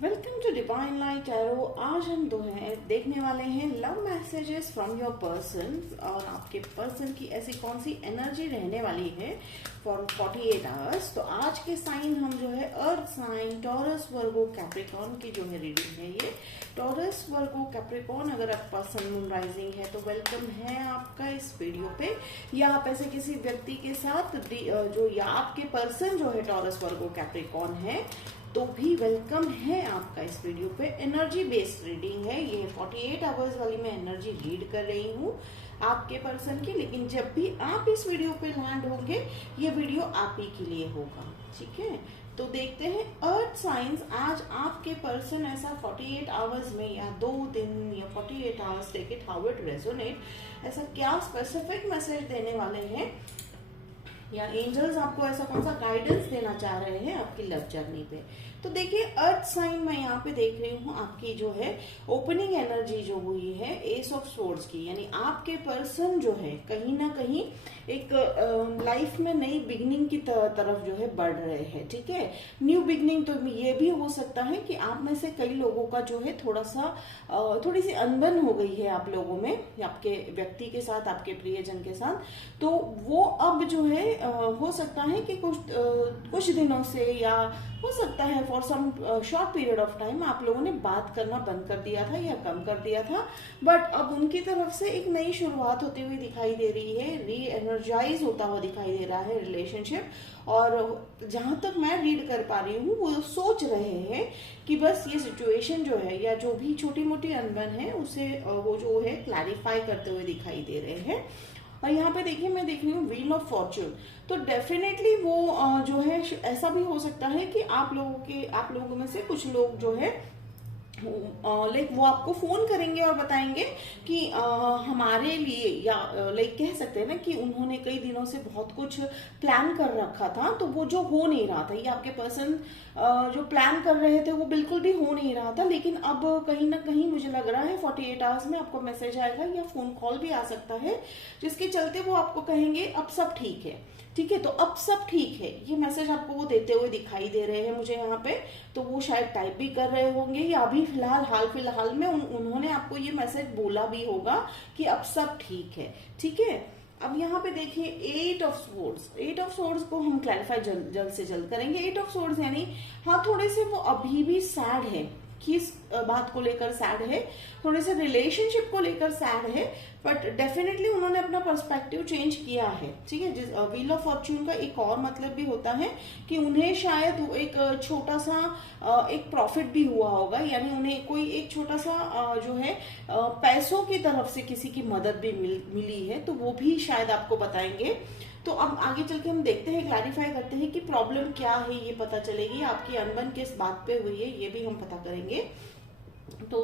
Welcome to divine light tarot. आज हम देखने वाले हैं love messages from your person और आपके पर्सन की ऐसी कौन सी एनर्जी रहने वाली है फॉर 48 आवर्स। तो आज के साइन हम जो है अर्थ साइन, टॉरस, वर्गो, कैप्रिकॉर्न की जो है रीडिंग है। ये टॉरस, वर्गो, कैप्रिकॉर्न अगर आपका सन मून राइजिंग है तो वेलकम है आपका इस वीडियो पे। या आप ऐसे किसी व्यक्ति के साथ जो या आपके पर्सन जो है टॉरस, वर्गो, कैप्रिकॉर्न है तो भी वेलकम है आपका इस वीडियो पे। एनर्जी बेस्ड रीडिंग है ये। 48 आवर्स वाली मैं एनर्जी रीड कर रही हूँ आपके पर्सन की, लेकिन जब भी आप इस वीडियो पे लैंड होंगे ये वीडियो आप ही के लिए होगा, ठीक है। तो देखते हैं अर्थ साइंस आज आपके पर्सन ऐसा 48 आवर्स में या 2 दिन या 48 hours, take it how it resonate, ऐसा क्या स्पेसिफिक मैसेज देने वाले हैं या एंजल्स आपको ऐसा कौन सा गाइडेंस देना चाह रहे हैं आपकी लव जर्नी पे। तो देखिए अर्थ साइन मैं यहाँ पे देख रही हूँ आपकी जो है ओपनिंग एनर्जी जो हुई है एस ऑफ सोर्ड्स की, यानी आपके पर्सन जो है कहीं ना कहीं एक लाइफ में नई बिगनिंग की तरफ जो है बढ़ रहे हैं, ठीक है। न्यू बिगनिंग तो ये भी हो सकता है कि आप में से कई लोगों का जो है थोड़ी सी अनबन हो गई है आप लोगों में, आपके व्यक्ति के साथ, आपके प्रियजन के साथ। तो वो अब जो है हो सकता है कि कुछ दिनों से या हो सकता है for some short period of time आप लोगों ने बात करना बंद कर दिया था या कम कर दिया था, बट अब उनकी तरफ से एक नई शुरुआत होती हुई दिखाई दे रही है, री एनर्जाइज होता हुआ दिखाई दे रहा है रिलेशनशिप। और जहां तक मैं रीड कर पा रही हूँ वो सोच रहे हैं कि बस ये सिचुएशन जो है या जो भी छोटी मोटी अनबन है उसे वो जो है क्लैरिफाई करते हुए दिखाई दे रहे हैं। और यहाँ पे देखिए मैं देख रही हूँ व्हील ऑफ फॉर्च्यून। तो डेफिनेटली वो जो है ऐसा भी हो सकता है कि आप लोगों में से कुछ लोग जो है लाइक वो आपको फोन करेंगे और बताएंगे कि हमारे लिए, या लाइक कह सकते हैं ना कि उन्होंने कई दिनों से बहुत कुछ प्लान कर रखा था तो वो जो हो नहीं रहा था, ये आपके पर्सन जो प्लान कर रहे थे वो बिल्कुल भी हो नहीं रहा था। लेकिन अब कहीं ना कहीं मुझे लग रहा है 48 आवर्स में आपको मैसेज आएगा या फोन कॉल भी आ सकता है जिसके चलते वो आपको कहेंगे अब सब ठीक है, ठीक है। तो अब सब ठीक है, ये मैसेज आपको वो देते हुए दिखाई दे रहे हैं मुझे यहाँ पे। तो वो शायद टाइप भी कर रहे होंगे या अभी हाल फिलहाल में उन्होंने आपको ये मैसेज बोला भी होगा कि अब सब ठीक है, ठीक है। अब यहाँ पे देखिए 8 ऑफ सोर्ड्स को हम क्लैरिफाई जल्द से जल्द करेंगे। 8 ऑफ सोर्ड्स यानी हाँ थोड़े से वो अभी भी सैड है, किस बात को लेकर सैड है, थोड़े से रिलेशनशिप को लेकर सैड है, बट डेफिनेटली उन्होंने अपना पर्सपेक्टिव चेंज किया है, ठीक है। व्हील ऑफ फॉर्च्यून का एक और मतलब भी होता है कि उन्हें शायद एक छोटा सा एक प्रॉफिट भी हुआ होगा, यानी उन्हें कोई एक छोटा सा जो है पैसों की तरफ से किसी की मदद भी मिली है, तो वो भी शायद आपको बताएंगे। तो अब आगे चल के हम देखते हैं, क्लैरिफाई करते हैं कि प्रॉब्लम क्या है, ये पता चलेगी। आपकी अनबन किस बात पे हुई है ये भी हम पता करेंगे। तो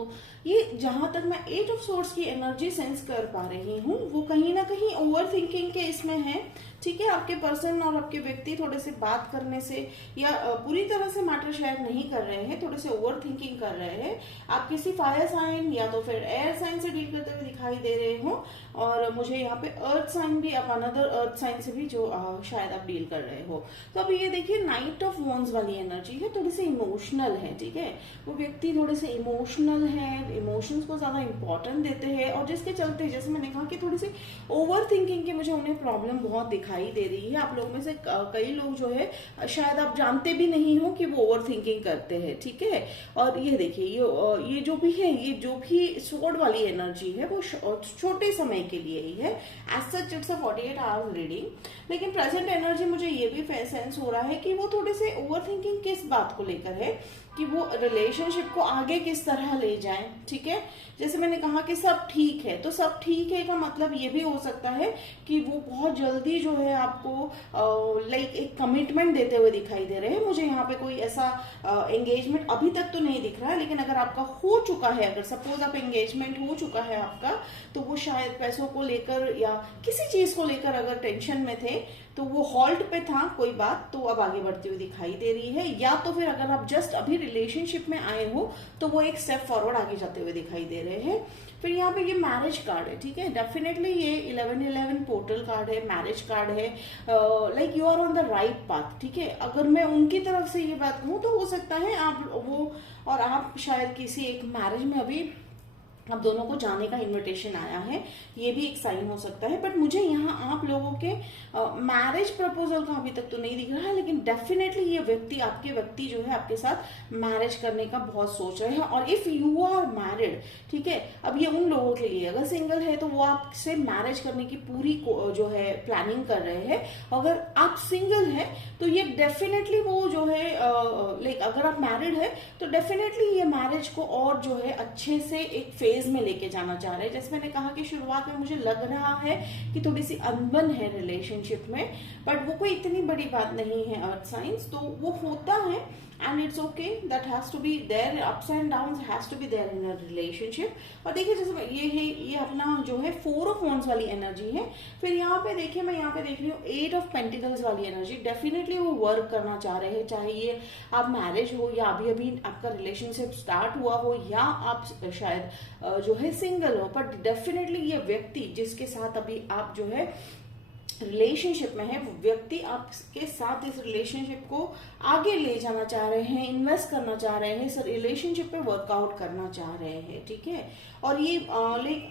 ये जहां तक मैं 8 ऑफ सोर्ड्स की एनर्जी सेंस कर पा रही हूँ वो कहीं ना कहीं ओवर थिंकिंग के इसमें है, ठीक है। आपके पर्सन और आपके व्यक्ति थोड़े से बात करने से या पूरी तरह से मैटर शेयर नहीं कर रहे हैं, थोड़े से ओवर थिंकिंग कर रहे हैं। आप किसी फायर साइन या तो फिर एयर साइन से डील करते हुए दिखाई दे रहे हो, और मुझे यहाँ पे अर्थ साइन भी, आप अनदर अर्थ साइन से भी जो शायद आप डील कर रहे हो। तो अब ये देखिए नाइट ऑफ वॉन्ड्स वाली एनर्जी है, थोड़ी सी इमोशनल है, ठीक है। वो व्यक्ति थोड़े से इमोशनल है, इमोशंस को ज्यादा इंपॉर्टेंट देते हैं, और जिसके चलते जैसे मैंने कहा कि थोड़ी सी ओवर थिंकिंग की मुझे उन्हें प्रॉब्लम बहुत दिखाई दे रही है। आप लोगों में से कई लोग जो है शायद आप जानते भी नहीं हो कि वो ओवर थिंकिंग करते हैं, ठीक है। और ये देखिए ये जो भी है, ये जो भी स्वॉर्ड वाली एनर्जी है वो छोटे समय के लिए ही है। As such it's a 48 hours reading, लेकिन प्रेजेंट एनर्जी मुझे ये भी सेंस हो रहा है कि वो थोड़े से ओवर थिंकिंग किस बात को लेकर है कि वो रिलेशनशिप को आगे किस तरह ले जाएं, ठीक है। जैसे मैंने कहा कि सब ठीक है, तो सब ठीक है का मतलब ये भी हो सकता है कि वो बहुत जल्दी जो है आपको लाइक एक कमिटमेंट देते हुए दिखाई दे रहे हैं। मुझे यहाँ पे कोई ऐसा एंगेजमेंट अभी तक तो नहीं दिख रहा है, लेकिन अगर आपका हो चुका है, अगर सपोज आप एंगेजमेंट हो चुका है आपका, तो वो शायद पैसों को लेकर या किसी चीज को लेकर अगर टेंशन में थे तो वो हॉल्ट पे था कोई बात, तो अब आगे बढ़ती हुई दिखाई दे रही है। या तो फिर अगर आप जस्ट अभी रिलेशनशिप में आए हो तो वो एक स्टेप फॉरवर्ड आगे जाते हुए दिखाई दे रहे हैं। फिर यहाँ पे ये मैरिज कार्ड है, ठीक है, डेफिनेटली ये 1111 पोर्टल कार्ड है, मैरिज कार्ड है, like you are on the right path, ठीक है। अगर मैं उनकी तरफ से ये बात कहूँ तो हो सकता है आप वो और आप शायद किसी एक मैरिज में अभी आप दोनों को जाने का इनविटेशन आया है, ये भी एक साइन हो सकता है। बट मुझे यहाँ आप लोगों के मैरिज प्रपोजल का अभी तक तो नहीं दिख रहा है, लेकिन डेफिनेटली ये आपके व्यक्ति जो है आपके साथ मैरिज करने का बहुत सोच रहे हैं। और इफ यू आर मैरिड, ठीक है, अब ये उन लोगों के लिए, अगर सिंगल है तो वो आपसे मैरिज करने की पूरी जो है प्लानिंग कर रहे हैं। अगर आप सिंगल है तो ये डेफिनेटली वो जो है लाइक अगर आप मैरिड है तो डेफिनेटली ये मैरिज को और जो है अच्छे से एक फेज में लेके जाना चाह रहे हैं। जैसे मैंने कहा कि शुरुआत में मुझे लग रहा है कि थोड़ी सी अनबन है रिलेशनशिप में, बट वो कोई इतनी बड़ी बात नहीं है अर्थ साइंस, तो वो होता है and it's okay, that has to be there, ups and downs has to be there in a relationship. और देखिए जैसे ये है, ये अपना जो है 4 ऑफ वॉन्ड्स वाली एनर्जी है। फिर यहाँ पे देखिए मैं यहाँ पे देख रही हूँ 8 ऑफ पेंटिकल्स वाली एनर्जी। डेफिनेटली वो वर्क करना चाह रहे हैं, चाहे ये आप मैरिज हो या अभी अभी आपका रिलेशनशिप स्टार्ट हुआ हो या आप शायद जो है सिंगल हो, बट डेफिनेटली ये व्यक्ति जिसके साथ अभी आप जो है रिलेशनशिप में है, वो व्यक्ति आपके साथ इस रिलेशनशिप को आगे ले जाना चाह रहे हैं, इन्वेस्ट करना चाह रहे हैं, इस रिलेशनशिप पे वर्कआउट करना चाह रहे हैं, ठीक है। और ये लाइक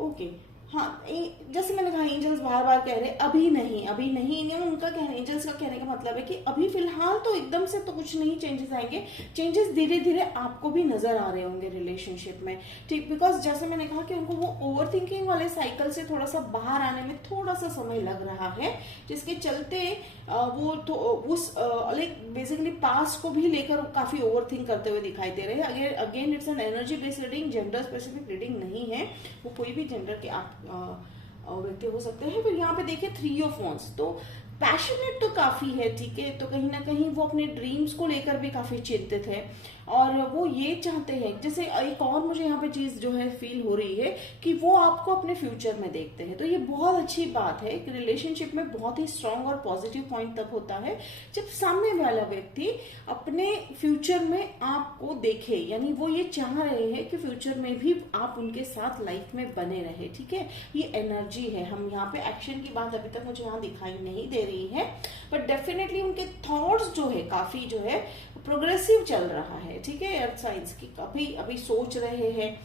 ओके, हाँ, जैसे मैंने कहा एंजल्स बार बार कह रहे अभी नहीं, अभी नहीं, उनका कहने, एंजल्स का कहने का मतलब है कि अभी फिलहाल तो एकदम से तो कुछ नहीं चेंजेस आएंगे, चेंजेस धीरे धीरे आपको भी नजर आ रहे होंगे रिलेशनशिप में, ठीक। बिकॉज जैसे मैंने कहा कि उनको वो ओवर थिंकिंग वाले साइकिल से थोड़ा सा बाहर आने में थोड़ा सा समय लग रहा है, जिसके चलते वो तो उस लाइक बेसिकली पास्ट को भी लेकर काफी ओवर थिंक करते हुए दिखाई दे रहे हैं। Again it's an energy based reading, gender specific reading नहीं है, वो कोई भी जेंडर के आप व्यक्ति हो सकते हैं। फिर यहाँ पे देखिए 3 ऑफ वॉन्ड्स, तो पैशनेट तो काफी है, ठीक है, तो कहीं ना कहीं वो अपने ड्रीम्स को लेकर भी काफी चिंतित है और वो ये चाहते हैं, जैसे एक और मुझे यहाँ पे चीज जो है फील हो रही है कि वो आपको अपने फ्यूचर में देखते हैं। तो ये बहुत अच्छी बात है कि रिलेशनशिप में बहुत ही स्ट्रांग और पॉजिटिव पॉइंट तब होता है जब सामने वाला व्यक्ति अपने फ्यूचर में आपको देखे, यानी वो ये चाह रहे हैं कि फ्यूचर में भी आप उनके साथ लाइफ में बने रहे, ठीक है। ये एनर्जी है। हम यहाँ पे एक्शन की बात अभी तक मुझे यहाँ दिखाई नहीं दे रही है, बट डेफिनेटली उनके थॉट्स जो है काफी जो है प्रोग्रेसिव चल रहा है, ठीक है, अर्थ साइंस की काफी अभी सोच रहे हैं।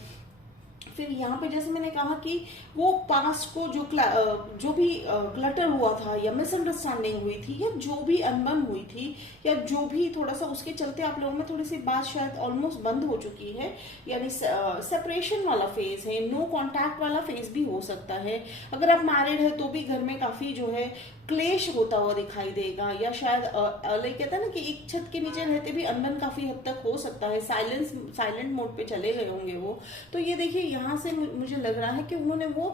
फिर यहाँ पे जैसे मैंने कहा कि वो पास्ट को जो भी क्लटर हुआ था या मिसअंडरस्टैंडिंग हुई थी या जो भी अनबन हुई थी या जो भी थोड़ा सा उसके चलते आप लोगों में थोड़ी सी बात शायद ऑलमोस्ट बंद हो चुकी है, यानी सेपरेशन वाला फेज है, नो कांटेक्ट वाला फेज भी हो सकता है। अगर आप मैरिड है तो भी घर में काफी जो है क्लेश होता हुआ दिखाई देगा, या शायद लाइक कहता है ना कि एक छत के नीचे रहते भी अनबन काफी हद तक हो सकता है, साइलेंट मोड पे चले गए होंगे वो। तो ये देखिए यहाँ से मुझे लग रहा है कि उन्होंने वो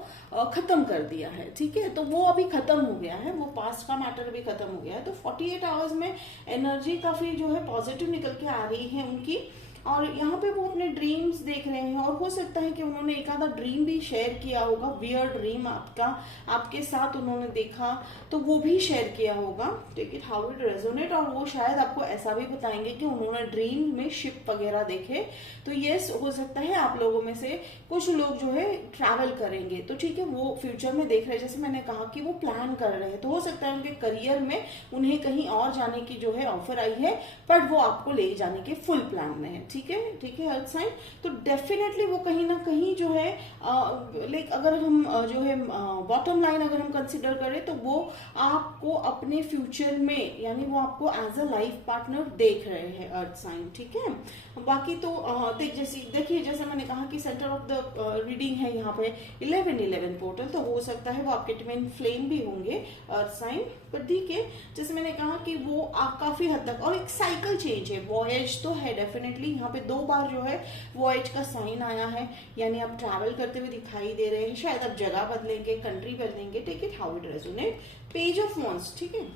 खत्म कर दिया है, ठीक है, तो वो अभी खत्म हो गया है, वो पास्ट का मैटर भी खत्म हो गया है। तो 48 आवर्स में एनर्जी काफी जो है पॉजिटिव निकल के आ रही है उनकी, और यहाँ पे वो अपने ड्रीम्स देख रहे हैं और हो सकता है कि उन्होंने एक आधा ड्रीम भी शेयर किया होगा, वियर्ड ड्रीम आपके साथ उन्होंने देखा तो वो भी शेयर किया होगा, take it how it resonate. और वो शायद आपको ऐसा भी बताएंगे कि उन्होंने ड्रीम में शिप वगैरह देखे, तो यस हो सकता है आप लोगों में से कुछ लोग जो है ट्रैवल करेंगे, तो ठीक है, वो फ्यूचर में देख रहे हैं, जैसे मैंने कहा कि वो प्लान कर रहे हैं, तो हो सकता है उनके करियर में उन्हें कहीं और जाने की जो है ऑफर आई है, बट वो आपको ले जाने के फुल प्लान में है, ठीक है अर्थ साइन। तो डेफिनेटली वो कहीं ना कहीं जो है लाइक अगर हम जो है बॉटम लाइन अगर हम कंसिडर करें तो वो आपको अपने फ्यूचर में, यानी वो आपको एज अ लाइफ पार्टनर देख रहे हैं अर्थ साइन, ठीक है। बाकी तो देखिए जैसे मैंने कहा कि सेंटर ऑफ द रीडिंग है यहाँ पे 1111 पोर्टल, तो हो सकता है वो आपके ट्विन फ्लेम भी होंगे अर्थ साइन, पर ठीक है, जैसे मैंने कहा कि वो काफी हद तक, और एक साइकिल चेंज है, वॉयज तो है डेफिनेटली, यहाँ पे 2 बार जो है वॉयज का साइन आया है, यानी आप ट्रैवल करते हुए दिखाई दे रहे हैं, शायद आप जगह बदलेंगे, कंट्री बदलेंगे, take it how it resonate. Page of wands, ठीक है,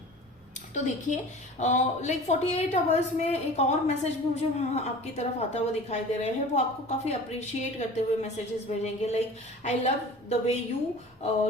तो देखिए लाइक 48 आवर्स में एक और मैसेज भी मुझे वहाँ आपकी तरफ आता हुआ दिखाई दे रहे हैं। वो आपको काफी अप्रिशिएट करते हुए मैसेजेस भेजेंगे, like I love the way you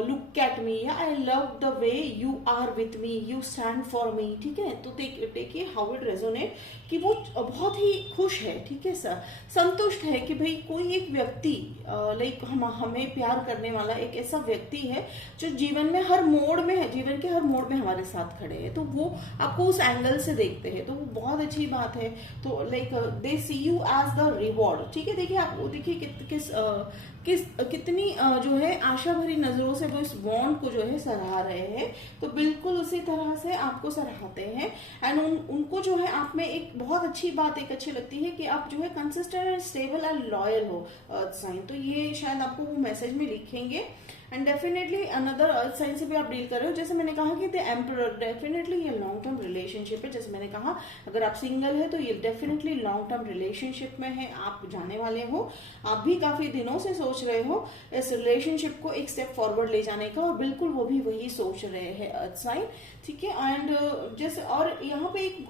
look at me, या I love the way you are with me, you stand for me. ठीक है, तो देखिए हाउ इट रेजोनेट कि वो बहुत ही खुश है, ठीक है सर, संतुष्ट है कि भाई कोई एक व्यक्ति लाइक हमें प्यार करने वाला एक ऐसा व्यक्ति है जो जीवन में हर मोड़ में है, जीवन के हर मोड़ में हमारे साथ खड़े हैं। तो वो आपको उस एंगल से देखते हैं, तो वो बहुत अच्छी बात है। तो like they see you as the reward. ठीक है, देखिए आप देखिए कितनी जो है आशा भरी नजरों से वो इस बॉन्ड को जो है सराह रहे हैं। तो बिल्कुल उसी तरह से आपको सराहते हैं। एंड उनको जो है आप में एक बहुत अच्छी बात एक अच्छी लगती है कि आप जो है consistent and stable and loyal हो अर्थ साइन। तो ये शायद आपको वो मैसेज में लिखेंगे। And definitely another earth sign से भी आप डील कर रहे हो। जैसे मैंने कहा कि द एम्परर, डेफिनेटली ये लॉन्ग टर्म रिलेशनशिप है। जैसे मैंने कहा अगर आप सिंगल है तो ये डेफिनेटली लॉन्ग टर्म रिलेशनशिप में है, आप जाने वाले हो। आप भी काफी दिनों से सोच रहे हो इस रिलेशनशिप को एक स्टेप फॉरवर्ड ले जाने का, और बिल्कुल वो भी वही सोच रहे हैं अर्थ साइन। ठीक है, एंड जैसे और यहाँ पे एक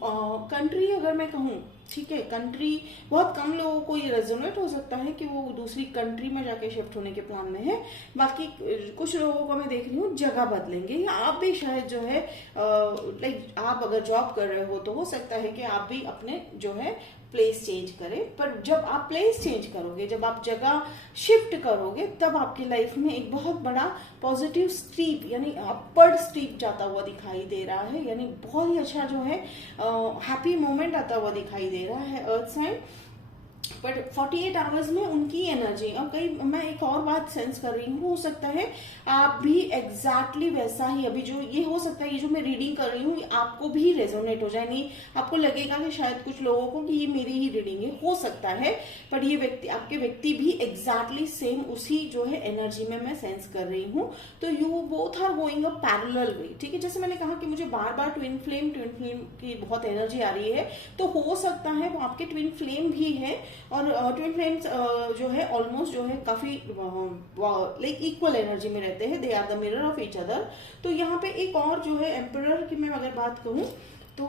कंट्री अगर मैं कहूँ, ठीक है, कंट्री बहुत कम लोगों को ये रेजोनेट हो सकता है कि वो दूसरी कंट्री में जाके शिफ्ट होने के प्लान में है। बाकी कुछ लोगों को मैं देख रही हूँ जगह बदलेंगे, या आप भी शायद जो है लाइक आप अगर जॉब कर रहे हो तो हो सकता है कि आप भी अपने जो है प्लेस चेंज करें। पर जब आप प्लेस चेंज करोगे, जब आप जगह शिफ्ट करोगे, तब आपकी लाइफ में एक बहुत बड़ा पॉजिटिव स्टीप यानी अपवर्ड स्टीप जाता हुआ दिखाई दे रहा है, यानी बहुत ही अच्छा जो है हैप्पी मोमेंट आता हुआ दिखाई दे रहा है अर्थ साइन। बट 48 आवर्स में उनकी एनर्जी, और कई मैं एक और बात सेंस कर रही हूँ, हो सकता है आप भी एग्जैक्टली वैसा ही अभी जो ये हो सकता है, ये जो मैं रीडिंग कर रही हूँ आपको भी रेजोनेट हो जाए। नहीं आपको लगेगा कि शायद कुछ लोगों को कि ये मेरी ही रीडिंग है, हो सकता है, बट ये व्यक्ति आपके व्यक्ति भी एग्जैक्टली सेम उसी जो है एनर्जी में मैं सेंस कर रही हूँ। तो you both are going a parallel way. ठीक है, जैसे मैंने कहा कि मुझे बार बार ट्विन फ्लेम की बहुत एनर्जी आ रही है, तो हो सकता है वो आपके ट्विन फ्लेम भी है। और ट्विन फ्लेम्स जो है ऑलमोस्ट जो है काफी लाइक इक्वल एनर्जी में रहते हैं, they are the mirror of each other. तो यहाँ पे एक और जो है एम्परर की मैं अगर बात कहूँ तो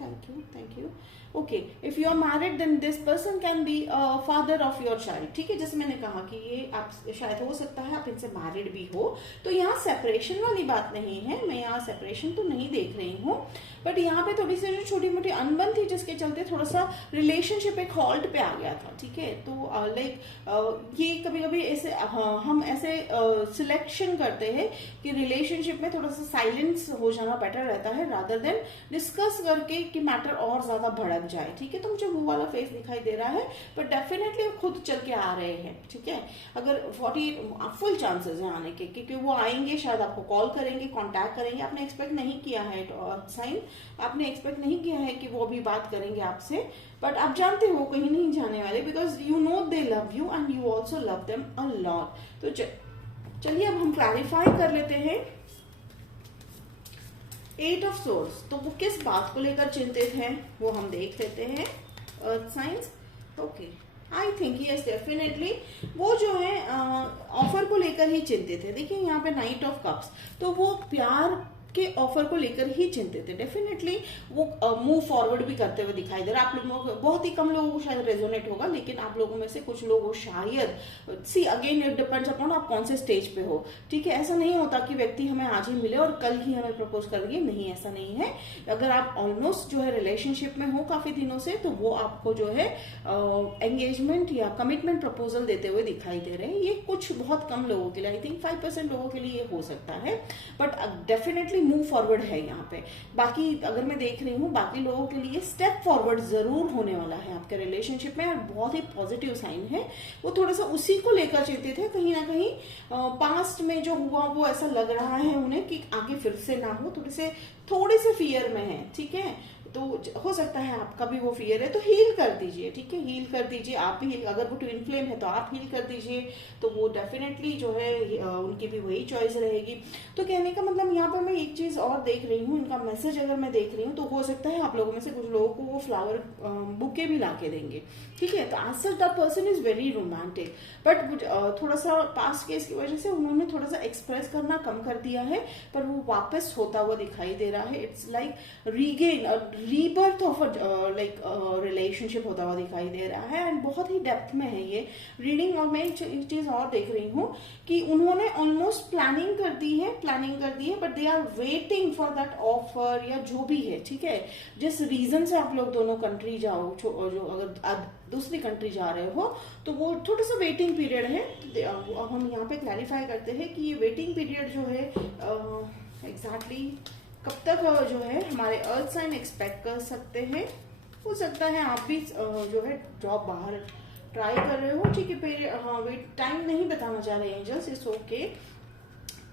thank you okay, if you are married then this person can be father of your child. ठीक है, जैसे मैंने कहा कि ये आप शायद हो सकता है आप इनसे मैरिड भी हो। तो यहाँ सेपरेशन वाली बात नहीं है, मैं यहाँ सेपरेशन तो नहीं देख रही हूँ, बट यहाँ पे थोड़ी सी जो छोटी मोटी अनबन थी जिसके चलते थोड़ा सा रिलेशनशिप एक हॉल्ट पे आ गया था। ठीक है, तो लाइक ये कभी कभी ऐसे हम ऐसे सिलेक्शन करते हैं कि रिलेशनशिप में थोड़ा सा साइलेंस हो जाना बेटर रहता है रादर देन डिस्कस करके कि मैटर और ज्यादा भड़क जाए। ठीक है, तो मुझे वो वाला फेस दिखाई दे रहा है, बट डेफिनेटली खुद चल के आ रहे हैं। ठीक है, अगर 48 फुल चांसेस है आने के, क्योंकि वो आएंगे, शायद आपको कॉल करेंगे, कांटेक्ट करेंगे। आपने एक्सपेक्ट नहीं किया है साइन, आपने एक्सपेक्ट नहीं किया है कि वो अभी बात करेंगे आपसे, बट आप जानते हो कहीं नहीं जाने वाले, because you know they love you and you also love them a lot. तो चलिए अब हम क्लैरिफाई कर लेते हैं 8 ऑफ सोर्स। तो वो किस बात को लेकर चिंतित हैं वो हम देख लेते हैं earth science. Okay, I think yes definitely वो जो है ऑफर को लेकर ही चिंतित है। देखिए यहाँ पे नाइट ऑफ कप्स, तो वो प्यार के ऑफर को लेकर ही चिंतित है। डेफिनेटली वो मूव फॉरवर्ड भी करते हुए दिखाई दे रहा है। आप लोगों को बहुत ही कम लोगों को शायद रेजोनेट होगा, लेकिन आप लोगों में से कुछ लोग शायद see again it depends upon आप कौन से स्टेज पे हो। ठीक है, ऐसा नहीं होता कि व्यक्ति हमें आज ही मिले और कल ही हमें प्रपोज कर दिए, नहीं ऐसा नहीं है। अगर आप ऑलमोस्ट जो है रिलेशनशिप में हो काफी दिनों से, तो वो आपको जो है एंगेजमेंट या कमिटमेंट प्रपोजल देते हुए दिखाई दे रहे हैं। ये कुछ बहुत कम लोगों के लिए, आई थिंक 5% लोगों के लिए ये हो सकता है, बट डेफिनेटली मूव फॉरवर्ड है यहाँ पे। बाकी अगर मैं देख रही हूँ बाकी लोगों के लिए स्टेप फॉरवर्ड जरूर होने वाला है आपके रिलेशनशिप में, और बहुत ही पॉजिटिव साइन है। वो थोड़ा सा उसी को लेकर चिंतित है, कहीं ना कहीं पास्ट में जो हुआ वो ऐसा लग रहा है उन्हें कि आगे फिर से ना हो, थोड़े से फियर में है। ठीक है, तो हो सकता है आपका भी वो फियर है, तो हील कर दीजिए, ठीक है, हील कर दीजिए आप भी। अगर वो ट्विन फ्लेम है तो आप हील कर दीजिए, तो वो डेफिनेटली जो है उनकी भी वही चॉइस रहेगी। तो कहने का मतलब यहाँ पर मैं एक चीज और देख रही हूँ, इनका मैसेज अगर मैं देख रही हूँ तो हो सकता है आप लोगों में से कुछ लोगों को वो फ्लावर बुके भी ला के देंगे, ठीक है। तो आज such that person is very romantic, but थोड़ा सा पास्ट केस की वजह से उन्होंने थोड़ा सा एक्सप्रेस करना कम कर दिया है, पर वो वापस होता हुआ दिखाई दे रहा है। It's like regain rebirth of like relationship होता हुआ दिखाई दे रहा है, एंड बहुत ही डेप्थ में है ये रीडिंग। और मैं एक चीज और देख रही हूँ कि उन्होंने ऑलमोस्ट प्लानिंग कर दी है, but they are waiting for that offer या जो भी है, ठीक है। जिस रीजन से आप लोग दोनों कंट्री जाओ, जो अगर दूसरी कंट्री जा रहे हो, तो वो थोड़ा सा वेटिंग पीरियड है। अब हम यहाँ पे क्लैरिफाई करते हैं कि ये वेटिंग पीरियड जो है एग्जैक्टली कब तक जो है हमारे अर्थ साइन एक्सपेक्ट कर सकते हैं। हो सकता है आप भी जो है जॉब बाहर ट्राई कर रहे हो, ठीक है। हाँ, वेट टाइम नहीं बताना चाह रहे एंजल्स, इट्स ओके।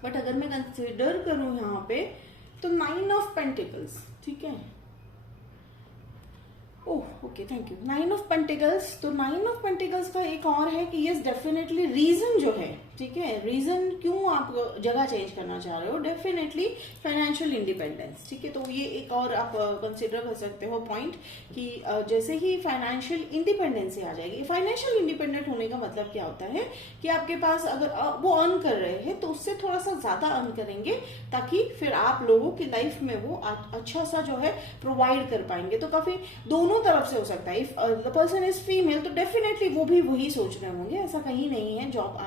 बट अगर मैं कंसिडर करूं यहाँ पे तो 9 ऑफ पेंटिकल्स, ठीक है। Oh okay, thank you. 9 of pentacles, तो 9 ऑफ पेंटिकल्स का एक और है कि यस डेफिनेटली रीजन जो है, ठीक है, रीजन क्यों आप जगह चेंज करना चाह रहे हो, डेफिनेटली फाइनेंशियल इंडिपेंडेंस, ठीक है। तो ये एक और आप कंसिडर कर सकते हो पॉइंट कि जैसे ही फाइनेंशियल इंडिपेंडेंसी आ जाएगी। फाइनेंशियल इंडिपेंडेंट होने का मतलब क्या होता है कि आपके पास अगर वो अर्न कर रहे हैं तो उससे थोड़ा सा ज्यादा अर्न करेंगे, ताकि फिर आप लोगों की लाइफ में वो अच्छा सा जो है प्रोवाइड कर पाएंगे। तो काफी दोनों तरफ से हो सकता है। If the person is female तो डेफिनेटली वो भी वही सोच रहे होंगे, ऐसा कहीं नहीं है job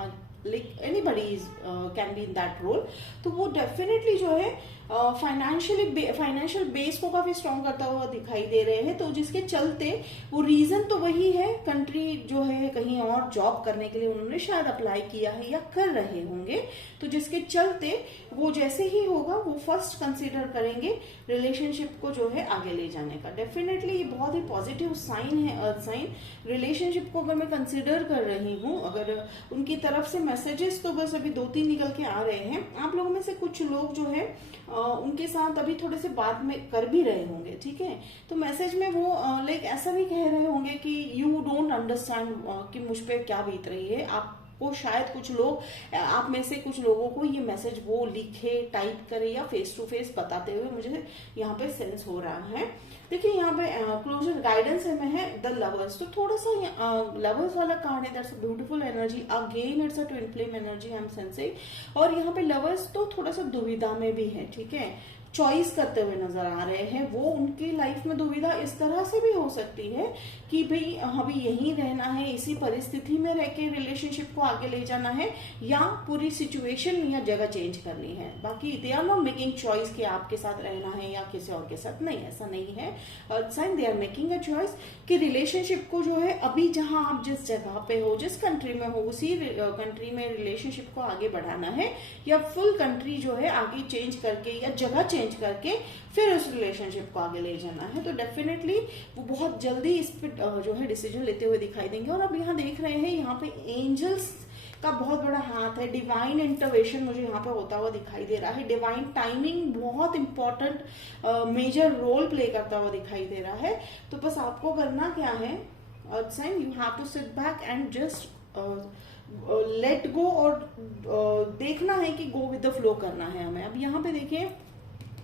like anybody is can be in that role। तो वो डेफिनेटली जो है फाइनेंशियल बेस को काफी स्ट्रॉन्ग करता हुआ दिखाई दे रहे हैं। तो जिसके चलते वो रीजन तो वही है, कंट्री जो है कहीं और जॉब करने के लिए उन्होंने शायद अप्लाई किया है या कर रहे होंगे। तो जिसके चलते वो जैसे ही होगा वो फर्स्ट कंसीडर करेंगे रिलेशनशिप को जो है आगे ले जाने का। डेफिनेटली ये बहुत ही पॉजिटिव साइन है, अर्थ साइन। रिलेशनशिप को अगर मैं कंसीडर कर रही हूँ, अगर उनकी तरफ से मैसेजेस तो बस अभी 2-3 निकल के आ रहे हैं। आप लोगों में से कुछ लोग जो है उनके साथ अभी थोड़े से बात में कर भी रहे होंगे, ठीक है। तो मैसेज में वो लाइक ऐसा भी कह रहे होंगे कि यू डोंट अंडरस्टैंड कि मुझ पे क्या बीत रही है। आपको शायद कुछ लोग, आप में से कुछ लोगों को ये मैसेज वो लिखे, टाइप करे या फेस टू फेस बताते हुए मुझे यहाँ पे सेंस हो रहा है। देखिए यहाँ पे क्लोजर गाइडेंस में है द लवर्स, तो थोड़ा सा लवर्स वाला कार्ड है, that's a beautiful energy. Again it's a twin flame energy I am sensing. और यहाँ पे लवर्स तो थोड़ा सा दुविधा में भी है, ठीक है, चॉइस करते हुए नजर आ रहे हैं। वो उनकी लाइफ में दुविधा इस तरह से भी हो सकती है कि भाई अभी यहीं रहना है, इसी परिस्थिति में रह के रिलेशनशिप को आगे ले जाना है, या पूरी सिचुएशन या जगह चेंज करनी है। बाकी they are not making choice कि आपके साथ रहना है या किसी और के साथ, नहीं, ऐसा नहीं है। Sign they are making a choice कि रिलेशनशिप को जो है अभी जहां आप जिस जगह पे हो, जिस कंट्री में हो, उसी कंट्री में रिलेशनशिप को आगे बढ़ाना है, या फुल कंट्री जो है आगे चेंज करके या जगह चेंज करके फिर उस रिलेशनशिप को आगे ले जाना है। तो डेफिनेटली वो बहुत जल्दी इस पे जो है डिसीजन लेते हुए दिखाई देंगे। और अब यहाँ देख रहे हैं, यहाँ पे एंजल्स का बहुत बड़ा हाथ है, डिवाइन इंटरवेंशन मुझे यहाँ पे होता हुआ दिखाई दे रहा है। डिवाइन टाइमिंग बहुत इंपॉर्टेंट मेजर रोल प्ले करता हुआ दिखाई दे रहा है। तो बस आपको करना क्या है, earth sign, you have to sit back and just let go, और देखना है कि गो विद द फ्लो करना है हमें। अब यहाँ पे देखिए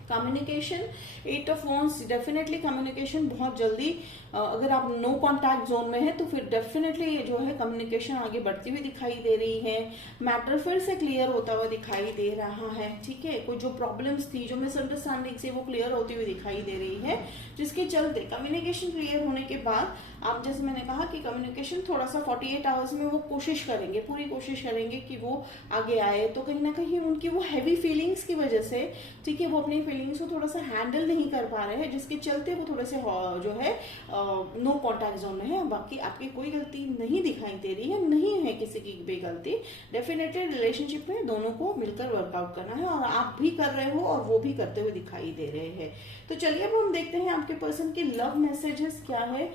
communication, 8 of wands, definitely communication बहुत जल्दी, अगर आप नो कांटेक्ट जोन में है तो फिर डेफिनेटली जो है कम्युनिकेशन आगे बढ़ती हुई दिखाई दे रही है। मैटर फिर से क्लियर होता हुआ दिखाई दे रहा है, ठीक है। कोई जो प्रॉब्लम्स थी, जो मिसअंडरस्टैंडिंग से, वो क्लियर होती हुई दिखाई दे रही है, जिसके चलते कम्युनिकेशन क्लियर होने के बाद आप, जैसे मैंने कहा कि कम्युनिकेशन थोड़ा सा 48 आवर्स में वो कोशिश करेंगे, पूरी कोशिश करेंगे कि वो आगे आए। तो कहीं ना कहीं उनकी वो हैवी फीलिंग्स की वजह से, ठीक है, वो अपनी फीलिंग्स को थोड़ा सा हैंडल नहीं कर पा रहे हैं, जिसके चलते वो थोड़े से जो है नो कॉन्टैक्ट जोन में है। बाकी आपकी कोई गलती नहीं दिखाई दे रही है, नहीं है किसी की भी गलती। डेफिनेटली रिलेशनशिप में दोनों को मिलकर वर्कआउट करना है, और आप भी कर रहे हो और वो भी करते हुए दिखाई दे रहे हैं। तो चलिए अब हम देखते हैं आपके पर्सन के लव मैसेजेस क्या है।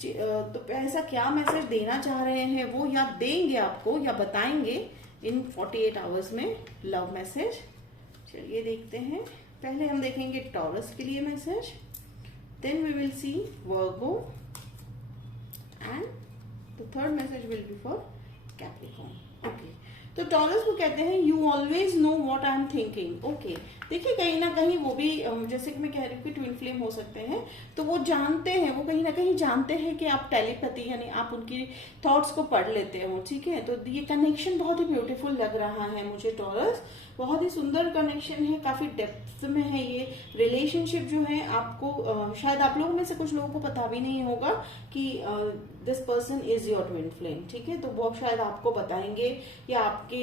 तो ऐसा क्या मैसेज देना चाह रहे हैं वो, या देंगे आपको, या बताएंगे इन 48 आवर्स में लव मैसेज। चलिए देखते हैं। पहले हम देखेंगे टॉरस के लिए message. Then we will see Virgo, and the third message will be for Capricorn. Okay, तो टॉरस को कहते हैं you always know what I am thinking. Okay, देखिए कहीं ना कहीं वो भी जैसे कि मैं कह रही हूँ कि ट्विन फ्लेम हो सकते हैं, तो वो जानते हैं, वो कहीं ना कहीं जानते हैं कि आप टेलीपैथी यानी आप उनकी थॉट्स को पढ़ लेते हो. ठीक है, तो ये कनेक्शन बहुत ही ब्यूटीफुल लग रहा है मुझे टॉरस. बहुत ही सुंदर कनेक्शन है, काफी डेप्थ में है ये रिलेशनशिप जो है. आपको शायद आप लोगों में से कुछ लोगों को पता भी नहीं होगा कि this person is your twin flame. ठीक है, तो वो शायद आपको बताएंगे या आपके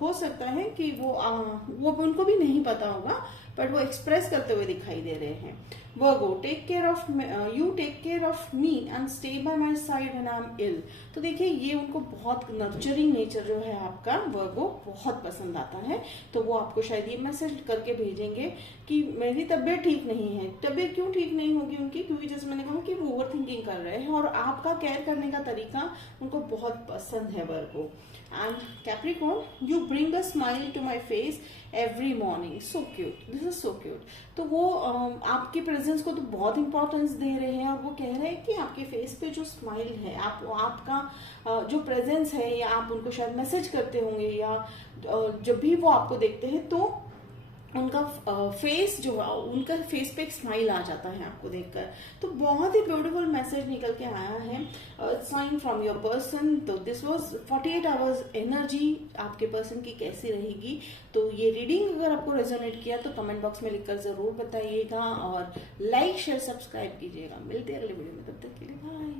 हो सकता है कि वो उनको भी नहीं पता होगा, बट वो एक्सप्रेस करते हुए दिखाई दे रहे हैं. Virgo, take care of me and stay by my side when I am ill. तो देखिए ये उनको बहुत नर्चरिंग नेचर जो है आपका Virgo बहुत पसंद आता है. तो वो आपको शायद ये मैसेज करके भेजेंगे कि मेरी तबीयत ठीक नहीं है. तबीयत क्यों ठीक नहीं होगी उनकी? क्योंकि जैसे मैंने कहा कि वो ओवर थिंकिंग कर रहे हैं और आपका केयर करने का तरीका उनको बहुत पसंद है Virgo. And Capricorn, you bring a smile to my face every morning. So cute. This is so cute. तो वो आपके प्रेजेंस को तो बहुत इंपॉर्टेंस दे रहे हैं और वो कह रहे हैं कि आपके फेस पे जो स्माइल है, आपका जो प्रेजेंस है, या आप उनको शायद मैसेज करते होंगे या जब भी वो आपको देखते हैं तो उनका फेस जो उनका फेस पे एक स्माइल आ जाता है आपको देखकर. तो बहुत ही ब्यूटीफुल मैसेज निकल के आया है, साइन फ्रॉम योर पर्सन. तो दिस वाज 48 आवर्स एनर्जी आपके पर्सन की कैसी रहेगी. तो ये रीडिंग अगर आपको रेजोनेट किया तो कमेंट बॉक्स में लिखकर जरूर बताइएगा और लाइक शेयर सब्सक्राइब कीजिएगा. मिलते हैं अगले वीडियो में, तब तक के लिए बाय.